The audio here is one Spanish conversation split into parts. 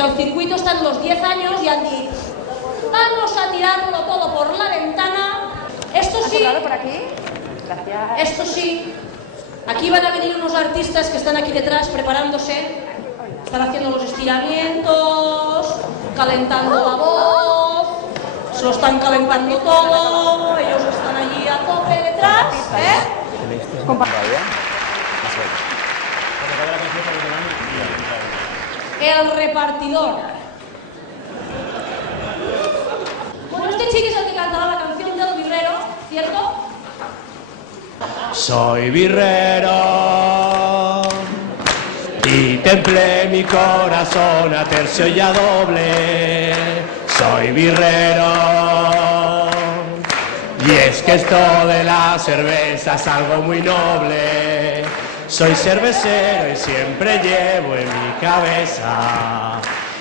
que el circuito está en los 10 años y han dicho, vamos a tirarlo todo por la ventana. Esto sí, por aquí? Gracias. esto sí, aquí van a venir unos artistas que están aquí detrás preparándose, están haciendo los estiramientos, calentando la voz, se lo están calentando todo, ellos están allí a tope detrás, El repartidor. Bueno, este chico es el que cantará la canción del birrero, ¿cierto? Soy birrero y templé mi corazón a tercio y a doble. Soy birrero y es que esto de la cerveza es algo muy noble. Soy cervecero y siempre llevo en mi cabeza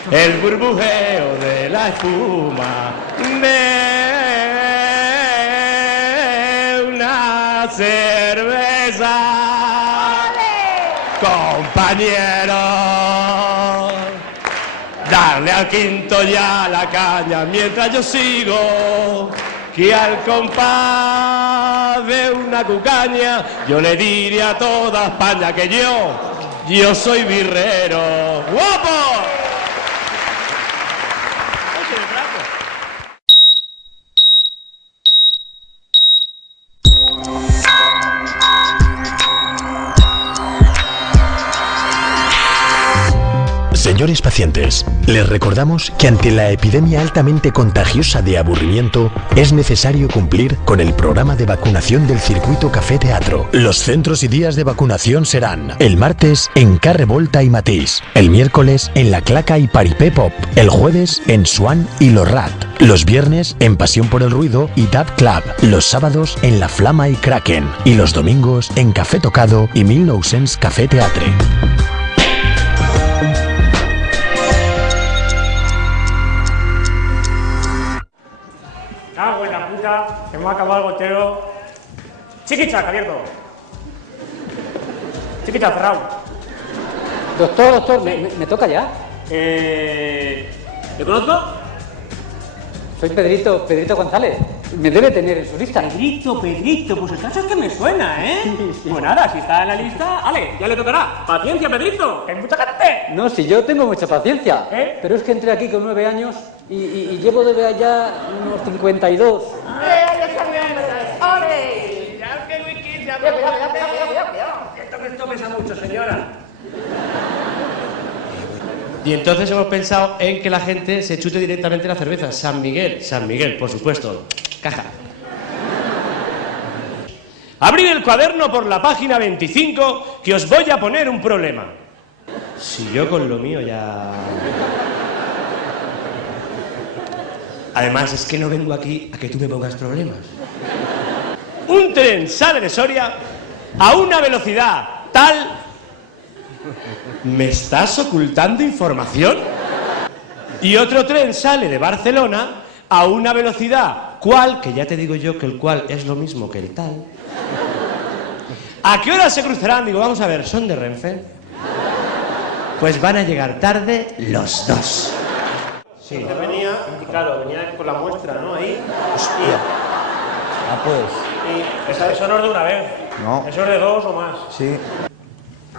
el burbujeo de la espuma de una cerveza. Compañero, darle al quinto y a la caña mientras yo sigo, que al compás de una cucaña yo le diría a toda España que yo soy birrero. ¡Guapo! Señores pacientes, les recordamos que ante la epidemia altamente contagiosa de aburrimiento es necesario cumplir con el programa de vacunación del Circuito Café Teatro. Los centros y días de vacunación serán el martes en Carre Volta y Matís, el miércoles en La Claca y Paripé Pop, el jueves en Swan y Lorrat, los viernes en Pasión por el Ruido y Dub Club, los sábados en La Flama y Kraken y los domingos en Café Tocado y 1900 Café Teatre. Ah, buena puta, hemos acabado el gotero. Chiquichac, abierto. Chiquichac, cerrado. Doctor, ¿me toca ya? ¿Te conozco? Soy Pedrito González. Me debe tener en su lista. Pedrito, pues el caso es que me suena, ¿eh? Pues nada, si está en la lista, ¡ale! Ya le tocará. ¡Paciencia, Pedrito! ¡Que hay mucha gente! No, si yo tengo mucha paciencia. ¿Eh? Pero es que entré aquí con 9 años y llevo de allá unos 52. Esto pesa mucho, señora. Y entonces hemos pensado en que la gente se chute directamente la cerveza. San Miguel, por supuesto. Caja. Abrid el cuaderno por la página 25, que os voy a poner un problema. Si yo con lo mío ya... Además, es que no vengo aquí a que tú me pongas problemas. Un tren sale de Soria a una velocidad tal... ¿Me estás ocultando información? Y otro tren sale de Barcelona a una velocidad cual, que ya te digo yo que el cual es lo mismo que el tal. ¿A qué hora se cruzarán? Digo, vamos a ver, ¿son de Renfe? Pues van a llegar tarde los dos. Sí, venía, y claro, venía con la muestra, ¿no? Ahí. Hostia. Ah, pues. Y eso no es de una vez. No. Eso es de dos o más. Sí.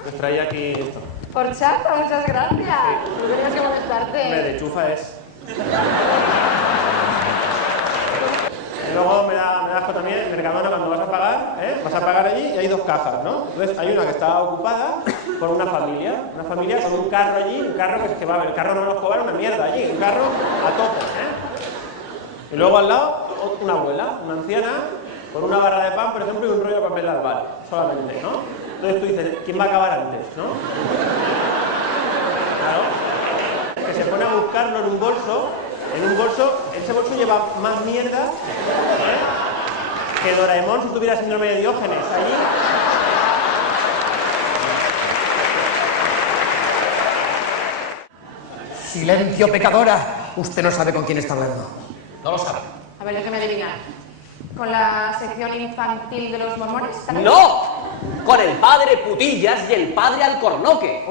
Pues traía aquí esto. Horchata, muchas gracias. No tenías que molestarte. Hombre, de chufa es. Y luego me da asco también, Mercadona, cuando vas a pagar, vas a pagar allí y hay dos cajas, ¿no? Entonces hay una que está ocupada por una familia con un carro allí, un carro que va a ver, el carro no nos cobra una mierda allí, un carro a tope, Y luego al lado, una abuela, una anciana, con una barra de pan, por ejemplo, y un rollo de papel de albal, solamente, ¿no? Entonces tú dices, ¿quién va a acabar antes, no? Claro. Que se pone a buscarlo en un bolso, ese bolso lleva más mierda que Doraemon si tuviera síndrome de Diógenes allí. Silencio, pecadora. Usted no sabe con quién está hablando. No lo sabe. A ver, déjeme adivinar. ¿Con la sección infantil de los mormones? ¡No! con el padre Putillas y el padre Alcornoque.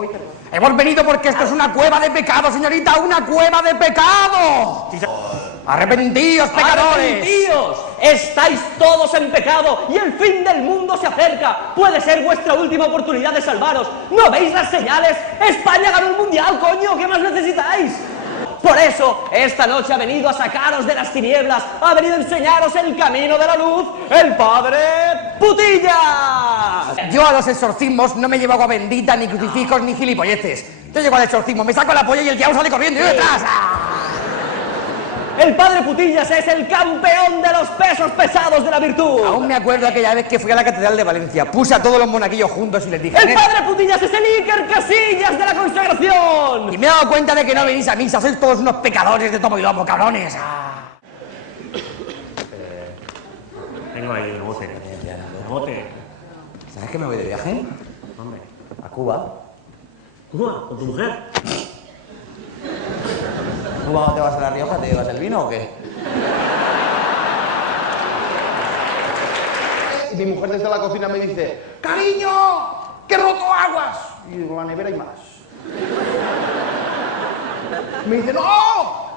Hemos venido porque esto es una cueva de pecado, señorita, una cueva de pecado. ¡Arrepentíos, pecadores! ¡Arrepentíos! Estáis todos en pecado y el fin del mundo se acerca. Puede ser vuestra última oportunidad de salvaros. ¿No veis las señales? España ganó el mundial, coño. ¿Qué más necesitáis? Por eso, esta noche ha venido a sacaros de las tinieblas, ha venido a enseñaros el camino de la luz, el padre Putillas. Yo a los exorcismos no me llevo agua bendita, ni crucifijos, ni gilipolleces. Yo llego al exorcismo, me saco la polla y el diablo sale corriendo y yo detrás. El padre Putillas es el campeón de los pesos pesados de la virtud. Aún me acuerdo aquella vez que fui a la Catedral de Valencia. Puse a todos los monaguillos juntos y les dije... ¡El padre Putillas es el Iker Casillas de la consagración! Y me he dado cuenta de que no venís a misa, sois todos unos pecadores de tomo y lomo, cabrones. Venga, ahí, el bote. El bote. ¿Sabes que me voy de viaje? ¿Dónde? A Cuba. ¿Cuba? ¿Con tu mujer? ¿Tú cuando te vas a La Rioja te llevas el vino o qué? Y mi mujer desde la cocina me dice: ¡cariño! ¡Que he roto aguas! Y digo: la nevera y más. Me dice: ¡no!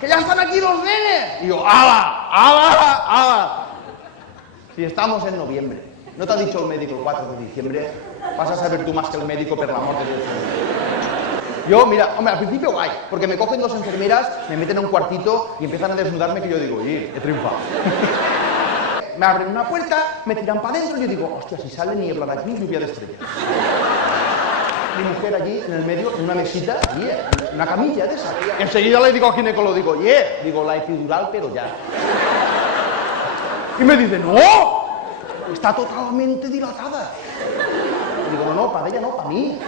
¡Que ya están aquí los nenes! Y yo: ¡ala! ¡ala! ¡ala! Si estamos en noviembre, ¿no te ha dicho el médico el 4 de diciembre? Vas a saber tú más que el médico, per l'amor de Dios. Yo, mira, hombre, al principio guay, porque me cogen dos enfermeras, me meten en un cuartito y empiezan a desnudarme, que yo digo: oye, he triunfado. Me abren una puerta, me tiran para adentro y yo digo: hostia, si sale niebla de aquí, lluvia de estrellas. Mi mujer allí, en el medio, en una mesita, allí, una camilla de esa. Enseguida le digo al ginecólogo, digo: digo, la epidural, pero ya. Y me dice: ¡no! Está totalmente dilatada. Y digo: no, para ella no, para mí.